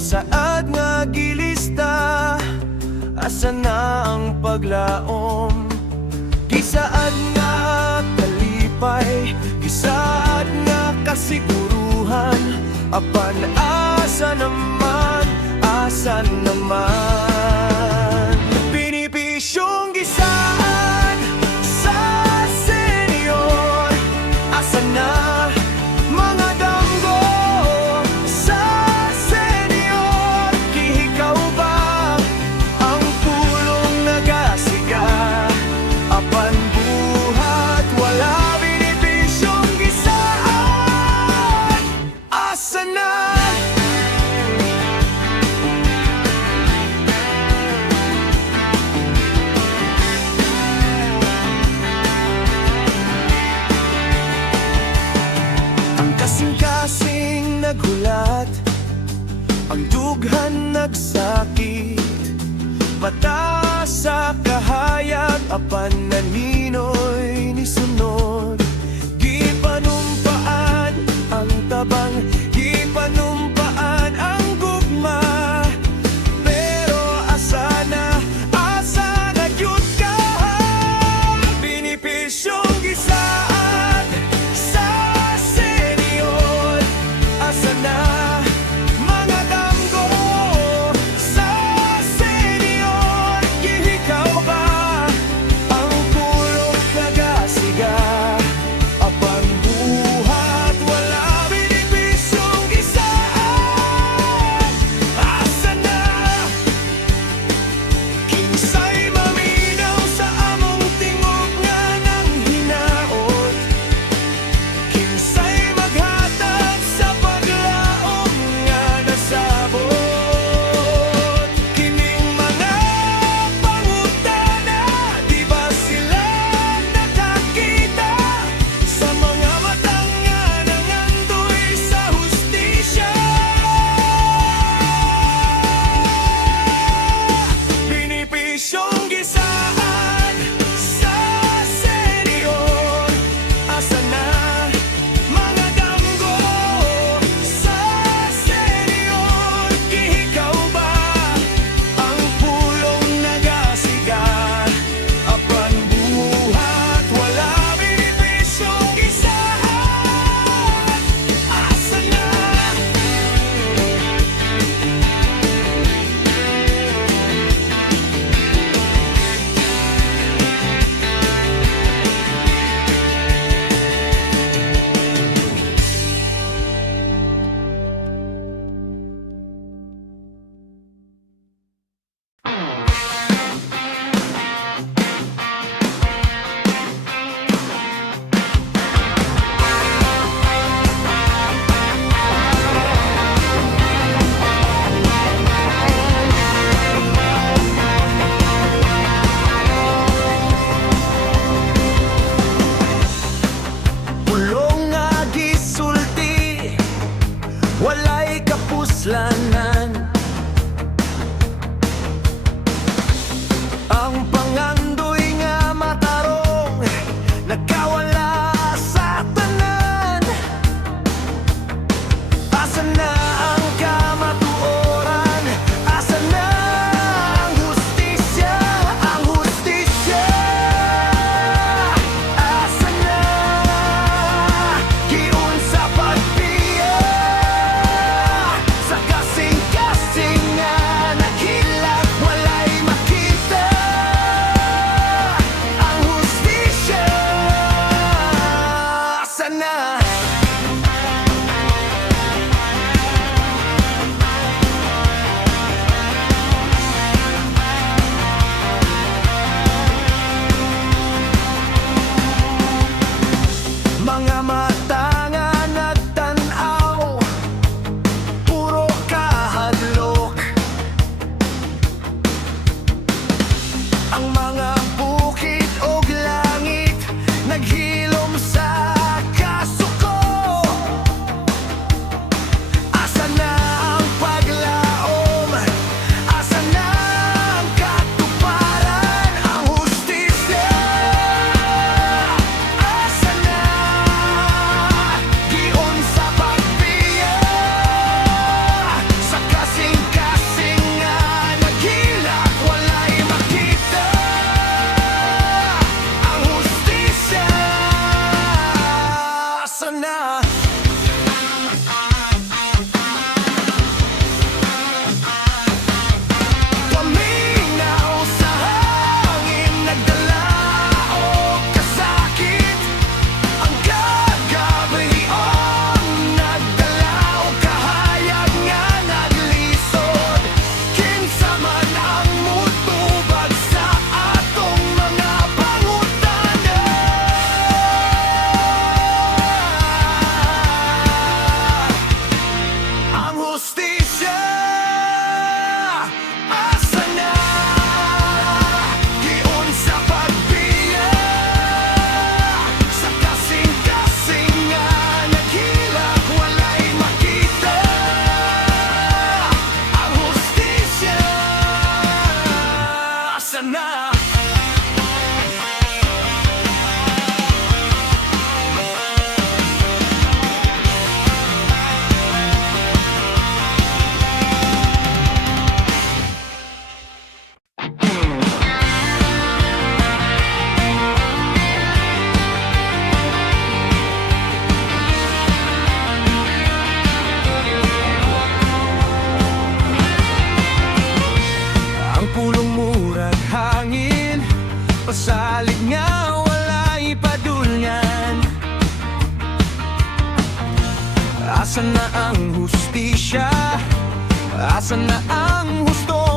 Masaad nga gilista, asa na ang paglaom? Gisaad nga kalipay, gisaad nga kasiguruhan. Apan asa naman, asa naman? Binipisyong gisaad sa senyor, asa na? Kasing-kasing naghulat, ang dughan nagsakit, mata sa kahayag, apan naninoy ni sunod. Gipanumpaan ang tabang, gipanumpaan ang gugma, pero asa na gyud ka? Binipisyong gisaad sa asa na, mga damgo sa senyor? Gihikaw ba ang pulong nagasiga? Apan buhat wala binipisyong gisaad. Asa na? Kinsay maminaw sa among tingog nga nang hinaot? Kinsay maghatag sa paglaom nga nasabot? Kining mga pangutana, di ba sila nakakita sa mga matang nga nangandoy sa hustisya? Binipisyong gisaad sa senyor, asa na? Mga damgo sa senyor, gihikaw ba ang pulong nagasiga? Apan buhat wala binipisyong gisaad. Asa na? Pulong nga gisulti, walay kapuslanan. Ang pangandoy nga matarong, nagkawala sa tanan. Asa na ang kamatuoran? Asa na ang hustisya? Ang hustisya, asa na? Giunsa pagpiya sa kasing-kasing nga naghilak, walay makita ang hustisya. Asa na? Mga mata nga nagtanaw, puro kahadlok. Ang mga bukid og langit, naghilom sa kasuko. Asa na ang paglaom? Asa na ang katuparan? Ang hustisya, asa na? Asan na ang hustisya? Asan na ang husto?